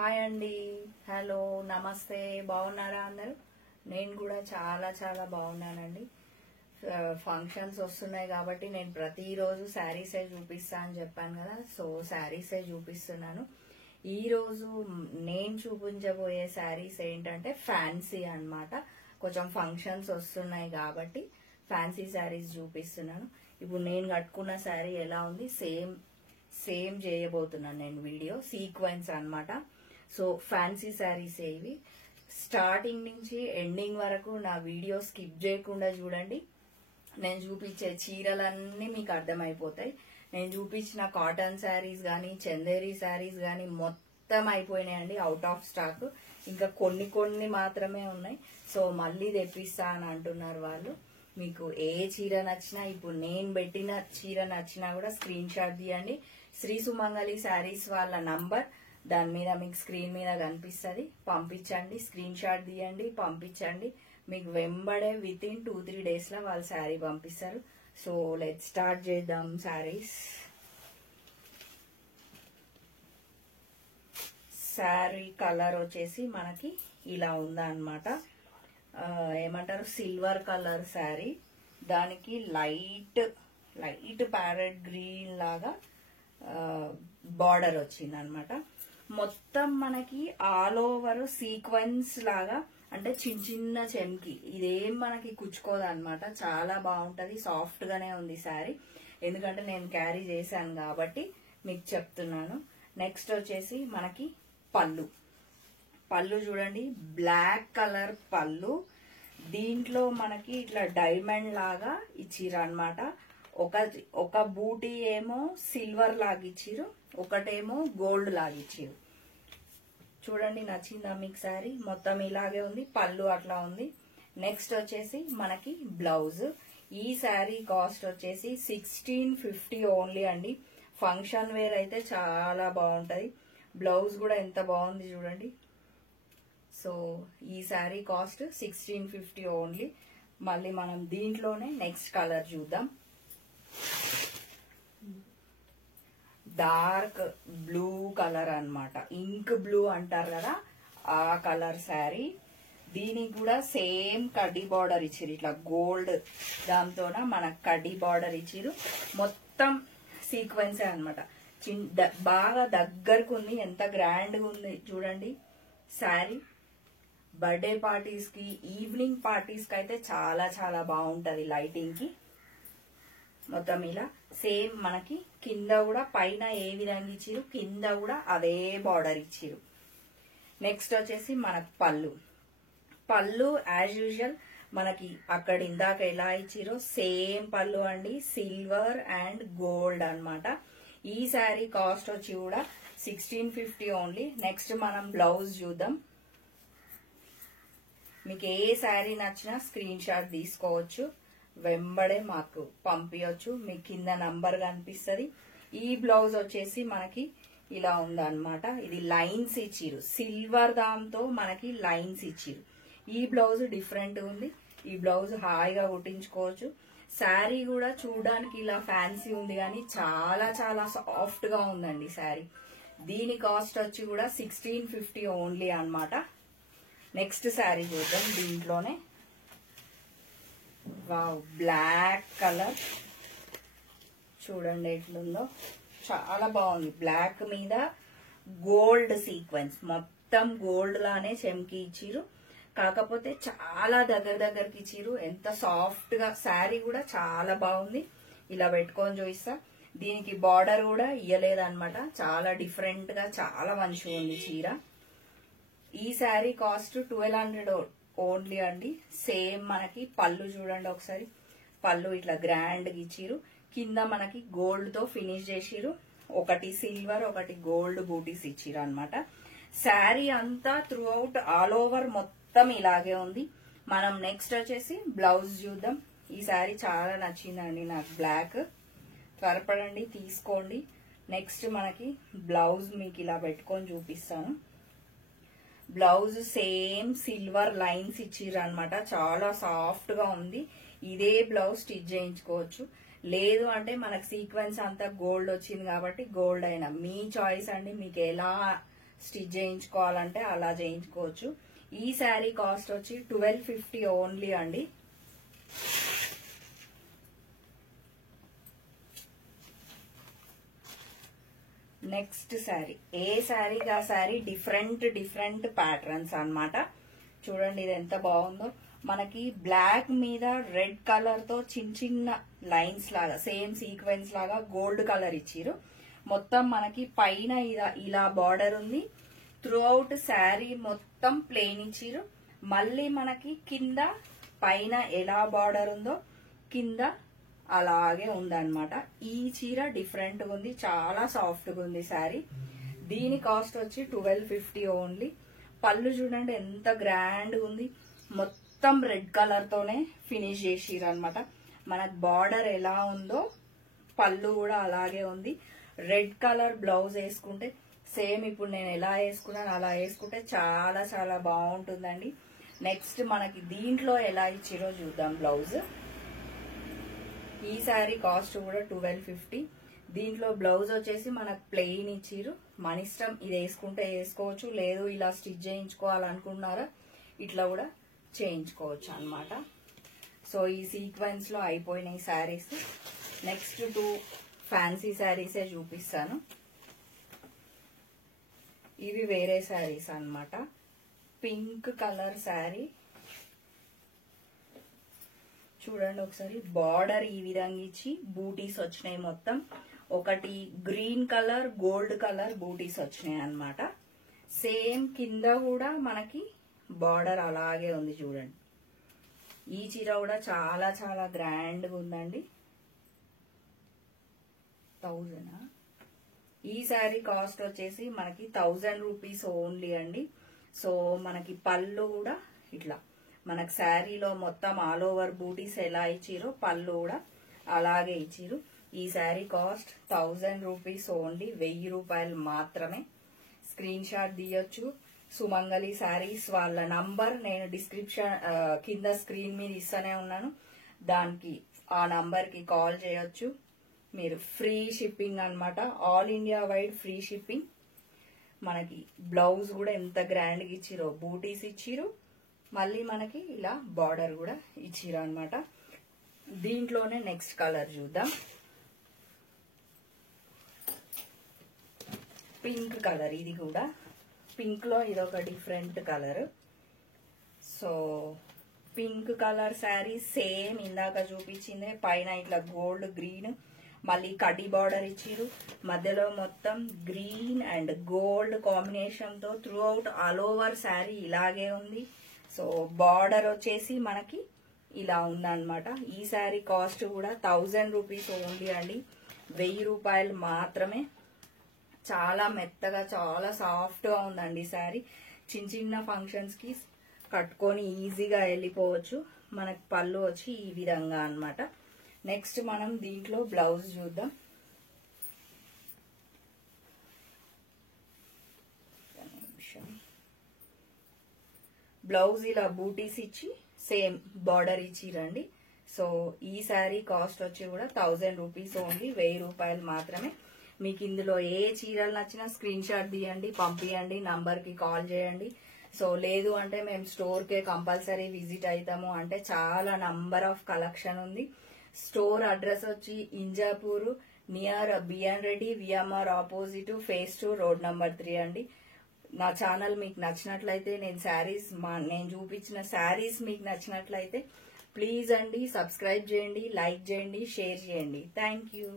Hi అండి, hello, నమస్తే. బాగున్నారా అందరు? నేను కూడా చాలా చాలా బాగున్నానండి. ఫంక్షన్స్ వస్తున్నాయి కాబట్టి నేను ప్రతిరోజు శారీసే చూపిస్తా అని చెప్పాను కదా, సో శారీసే చూపిస్తున్నాను. ఈ రోజు నేను చూపించబోయే శారీస్ ఏంటంటే ఫ్యాన్సీ అన్నమాట. కొంచెం ఫంక్షన్స్ వస్తున్నాయి కాబట్టి ఫ్యాన్సీ శారీస్ చూపిస్తున్నాను. ఇప్పుడు నేను కట్టుకున్న శారీ ఎలా ఉంది సేమ్ చేయబోతున్నాను నేను వీడియో. సీక్వెన్స్ అన్నమాట. సో ఫ్యాన్సీ శారీస్ ఇవి. స్టార్టింగ్ నుంచి ఎండింగ్ వరకు నా వీడియో స్కిప్ చేయకుండా చూడండి. నేను చూపించే చీరలన్నీ మీకు అర్థమైపోతాయి. నేను చూపించిన కాటన్ శారీస్ కానీ చందేరి శారీస్ కానీ మొత్తం అయిపోయినాయండి, అవుట్ ఆఫ్ స్టాక్. ఇంకా కొన్ని మాత్రమే ఉన్నాయి. సో మళ్ళీ తెప్పిస్తా అని అంటున్నారు వాళ్ళు. మీకు ఏ చీర నచ్చినా, ఇప్పుడు నేను పెట్టిన చీర నచ్చినా కూడా స్క్రీన్ షాట్ తీయండి. శ్రీ సుమంగళి శారీస్ వాళ్ళ నంబర్ దాని మీద మీకు స్క్రీన్ మీద కనిపిస్తుంది. పంపించండి, స్క్రీన్ షాట్ తీయండి, పంపించండి. మీకు వెంబడే విత్ ఇన్ 2-3 days లో వాళ్ళు శారీ పంపిస్తారు. సో లెట్ స్టార్ట్ చేద్దాం శారీస్. శారీ కలర్ వచ్చేసి మనకి ఇలా ఉందన్నమాట. ఏమంటారు, సిల్వర్ కలర్ శారీ. దానికి లైట్ ప్యారెట్ గ్రీన్ లాగా బార్డర్ వచ్చింది అనమాట. మొత్తం మనకి ఆల్ ఓవర్ సీక్వెన్స్ లాగా, అంటే చిన్న చెమ్కి. ఇదేం మనకి కుచ్చుకోదు అనమాట. చాలా బాగుంటది, సాఫ్ట్ గానే ఉంది శారీ. ఎందుకంటే నేను క్యారీ చేశాను కాబట్టి మీకు చెప్తున్నాను. నెక్స్ట్ వచ్చేసి మనకి పళ్ళు చూడండి, బ్లాక్ కలర్ పళ్ళు. దీంట్లో మనకి ఇట్లా డైమండ్ లాగా ఇచ్చిరు అనమాట. ఒక బూటీ ఏమో సిల్వర్ లాగిచ్చిరు, ఒకటేమో గోల్డ్ లాగిచ్చిరు. చూడండి, నచ్చిందా మీకు శారీ? మొత్తం ఇలాగే ఉంది, పళ్ళు అట్లా ఉంది. నెక్స్ట్ వచ్చేసి మనకి బ్లౌజ్. ఈ శారీ కాస్ట్ వచ్చేసి 1650 ఓన్లీ అండి. ఫంక్షన్ వేర్ అయితే చాలా బాగుంటది. బ్లౌజ్ కూడా ఎంత బాగుంది చూడండి. సో ఈ శారీ కాస్ట్ 1650 ఓన్లీ. మళ్ళీ మనం దీంట్లోనే నెక్స్ట్ కలర్ చూద్దాం. డార్క్ బ్లూ కలర్ అన్నమాట. ఇంక్ బ్లూ అంటారు కదా, ఆ కలర్ శారీ. దీనికి కూడా సేమ్ కడ్డీ బార్డర్ ఇచ్చిరు, ఇట్లా గోల్డ్ దాంతోన మనకు కడ్డీ బార్డర్ ఇచ్చిరు. మొత్తం సీక్వెన్సే అనమాట. బాగా దగ్గరకు ఉంది, ఎంత గ్రాండ్ గా ఉంది చూడండి శారీ. బర్త్డే పార్టీస్ కి, ఈవినింగ్ పార్టీస్ కి అయితే చాలా చాలా బాగుంటది లైటింగ్ కి. మొత్తం ఇలా సేమ్ మనకి కింద కూడా, పైన ఏ విధంగా ఇచ్చిరు కింద కూడా అదే బార్డర్ ఇచ్చిరు. నెక్స్ట్ వచ్చేసి మనకు పళ్ళు యాజ్ యూజువల్ మనకి అక్కడ ఇందాక ఎలా ఇచ్చిరో సేమ్ పళ్ళు అండి, సిల్వర్ అండ్ గోల్డ్ అన్నమాట. ఈ శారీ కాస్ట్ వచ్చి కూడా 1650 ఓన్లీ. నెక్స్ట్ మనం బ్లౌజ్ చూద్దాం. మీకు ఏ శారీ నచ్చినా స్క్రీన్ షాట్ తీసుకోవచ్చు, వెంబడే మాకు పంపించవచ్చు. మీకు కింద నంబర్ కనిపిస్తుంది. ఈ బ్లౌజ్ వచ్చేసి మనకి ఇలా ఉందన్నమాట. ఇది లైన్స్ ఇచ్చిరు, సిల్వర్ దాంతో మనకి లైన్స్ ఇచ్చిరు. ఈ బ్లౌజ్ డిఫరెంట్ ఉంది. ఈ బ్లౌజ్ హాయిగా కుట్టించుకోవచ్చు. శారీ కూడా చూడడానికి ఇలా ఫ్యాన్సీ ఉంది కానీ చాలా చాలా సాఫ్ట్ గా ఉందండి శారీ. దీని కాస్ట్ వచ్చి కూడా 1650 ఓన్లీ అన్నమాట. నెక్స్ట్ శారీ చూద్దాం. దీంట్లోనే వావ్, బ్లాక్ కలర్ చూడండి ఎట్లుందో, చాలా బాగుంది. బ్లాక్ మీద గోల్డ్ సీక్వెన్స్, మొత్తం గోల్డ్ లానే చెమ్కి ఇచ్చిరు. కాకపోతే చాలా దగ్గరికి ఇచ్చిరు. ఎంత సాఫ్ట్ గా, శారీ కూడా చాలా బాగుంది. ఇలా పెట్టుకొని చూపిస్తా. దీనికి బార్డర్ కూడా ఇయ్యలేదన్నమాట. చాలా డిఫరెంట్ గా, చాలా మంచిగా ఉంది చీర. ఈ శారీ కాస్ట్ 1200 ఓన్లీ అండి. సేమ్ మనకి పళ్ళు చూడండి ఒకసారి. పళ్ళు ఇట్లా గ్రాండ్ గా ఇచ్చిరు. కింద మనకి గోల్డ్ తో ఫినిష్ చేసిరు. ఒకటి సిల్వర్, ఒకటి గోల్డ్ బూటీస్ ఇచ్చిరు అనమాట. శారీ అంతా త్రూ అవుట్ ఆల్ ఓవర్ మొత్తం ఇలాగే ఉంది. మనం నెక్స్ట్ వచ్చేసి బ్లౌజ్ చూద్దాం. ఈ శారీ చాలా నచ్చిందండి నాకు, బ్లాక్. త్వరపడండి, తీసుకోండి. నెక్స్ట్ మనకి బ్లౌజ్ మీకు ఇలా పెట్టుకొని చూపిస్తాను. బ్లౌజ్ సేమ్ సిల్వర్ లైన్స్ ఇచ్చిర్రు అనమాట. చాలా సాఫ్ట్ గా ఉంది. ఇదే బ్లౌజ్ స్టిచ్ చేయించుకోవచ్చు. లేదు అంటే మనకు సీక్వెన్స్ అంతా గోల్డ్ వచ్చింది కాబట్టి గోల్డ్ అయినా మీ చాయిస్ అండి. మీకు ఎలా స్టిచ్ చేయించుకోవాలంటే అలా చేయించుకోవచ్చు. ఈ శారీ కాస్ట్ వచ్చి 1250 ఓన్లీ అండి. నెక్స్ట్ శారీ, ఏ శారీకి ఆ శారీ డిఫరెంట్ ప్యాటర్న్స్ అన్నమాట. చూడండి ఇది ఎంత బాగుందో. మనకి బ్లాక్ మీద రెడ్ కలర్ తో చిన్న లైన్స్ లాగా సేమ్ సీక్వెన్స్ లాగా గోల్డ్ కలర్ ఇచ్చిరు. మొత్తం మనకి పైన ఇలా బార్డర్ ఉంది. త్రూ అవుట్ శారీ మొత్తం ప్లెయిన్ ఇచ్చిరు. మళ్ళీ మనకి కింద పైన ఎలా బార్డర్ ఉందో కింద అలాగే ఉందన్నమాట. ఈ చీర డిఫరెంట్ గా ఉంది, చాలా సాఫ్ట్ గా ఉంది శారీ. దీని కాస్ట్ వచ్చి 1250 ఓన్లీ. పళ్ళు చూడండి ఎంత గ్రాండ్ ఉంది. మొత్తం రెడ్ కలర్ తోనే ఫినిష్ చేసిరు అనమాట. మనకు బార్డర్ ఎలా ఉందో పళ్ళు కూడా అలాగే ఉంది. రెడ్ కలర్ బ్లౌజ్ వేసుకుంటే సేమ్ ఇప్పుడు నేను ఎలా వేసుకున్నాను అలా వేసుకుంటే చాలా చాలా బాగుంటుందండి. నెక్స్ట్ మనకి దీంట్లో ఎలా ఇచ్చిరో చూద్దాం. బ్లౌజ్ ఈ శారీ కాస్ట్ కూడా 1250. దీంట్లో బ్లౌజ్ వచ్చేసి మనకు ప్లెయిన్ ఇచ్చిరు. మన ఇష్టం, ఇది వేసుకుంటే వేసుకోవచ్చు, లేదు ఇలా స్టిచ్ చేయించుకోవాలనుకున్నారా ఇట్లా కూడా చేయించుకోవచ్చు అన్నమాట. సో ఈ సీక్వెన్స్ లో అయిపోయినాయి శారీస్. నెక్స్ట్ 2 ఫ్యాన్సీ శారీసే చూపిస్తాను. ఇవి వేరే శారీస్ అన్నమాట. పింక్ కలర్ శారీ చూడండి ఒకసారి. బార్డర్ ఈ విధంగా ఇచ్చి బూటీస్ వచ్చినాయి. మొత్తం ఒకటి గ్రీన్ కలర్ గోల్డ్ కలర్ బూటీస్ వచ్చినాయి అన్నమాట. సేమ్ కింద కూడా మనకి బార్డర్ అలాగే ఉంది చూడండి. ఈ చీర కూడా చాలా చాలా గ్రాండ్ గా ఉందండి. 1000 ఈ శారీ కాస్ట్ వచ్చేసి మనకి 1000 రూపీస్ ఓన్లీ అండి. సో మనకి పళ్ళు కూడా ఇట్లా మనకు శారీలో మొత్తం ఆల్ ఓవర్ బూటీస్ ఎలా ఇచ్చిరో పళ్ళు కూడా అలాగే ఇచ్చిరు. ఈ శారీ కాస్ట్ 1000 రూపీస్ ఓన్లీ, 1000 రూపాయలు మాత్రమే. స్క్రీన్ షాట్ తీయొచ్చు. సుమంగళి శారీస్ వాళ్ళ నంబర్ నేను డిస్క్రిప్షన్ కింద స్క్రీన్ మీద ఇస్తూనే ఉన్నాను. దానికి ఆ నంబర్ కి కాల్ చేయొచ్చు. మీరు ఫ్రీ షిప్పింగ్ అన్నమాట, all India wide free shipping. మనకి బ్లౌజ్ కూడా ఎంత గ్రాండ్ గా ఇచ్చిరో, బూటీస్ ఇచ్చిరు, మళ్ళీ మనకి ఇలా బార్డర్ కూడా ఇచ్చిరు అన్నమాట. దీంట్లోనే నెక్స్ట్ కలర్ చూద్దాం. పింక్ కలర్, ఇది కూడా పింక్ లో ఇదొక different colour. So pink colour sari same ఇందాక చూపించిందే, పైన ఇట్లా గోల్డ్ గ్రీన్ మళ్ళీ కడ్డీ బార్డర్ ఇచ్చిరు. మధ్యలో మొత్తం గ్రీన్ అండ్ గోల్డ్ కాంబినేషన్ తో through out all over sari ఇలాగే ఉంది. సో బార్డర్ వచ్చేసి మనకి ఇలా ఉందన్నమాట. ఈ శారీ కాస్ట్ కూడా 1000 రూపీస్ ఓన్లీ అండి, 1000 రూపాయలు మాత్రమే. చాలా మెత్తగా చాలా సాఫ్ట్ గా ఉందండి శారీ. చిన్న ఫంక్షన్స్ కి కట్టుకొని ఈజీగా వెళ్ళిపోవచ్చు. మనకి పళ్ళు వచ్చి ఈ విధంగా అన్నమాట. నెక్స్ట్ మనం దీంట్లో బ్లౌజ్ చూద్దాం. బ్లౌజ్ ఇలా బూటీస్ ఇచ్చి సేమ్ బార్డర్ ఇచ్చిరండి. సో ఈ శారీ కాస్ట్ వచ్చి కూడా 1000 రూపీస్ ఓన్లీ, 1000 రూపాయలు మాత్రమే. మీకు ఇందులో ఏ చీరలు నచ్చినా స్క్రీన్ షాట్ తీయండి, పంపియండి, నంబర్ కి కాల్ చేయండి. సో లేదు అంటే మేము స్టోర్ కే కంపల్సరీ విజిట్ అవుతాము. అంటే చాలా నంబర్ ఆఫ్ కలెక్షన్ ఉంది. స్టోర్ అడ్రస్ వచ్చి Injapur near BN Reddy VMR opposite phase 2 road number 3 అండి. నా ఛానల్ మీకు నచ్చినట్లయితే, నేను చూపించిన శారీస్ మీకు నచ్చినట్లయితే ప్లీజ్ అండి సబ్స్క్రైబ్ చేయండి, లైక్ చేయండి, షేర్ చేయండి. Thank you.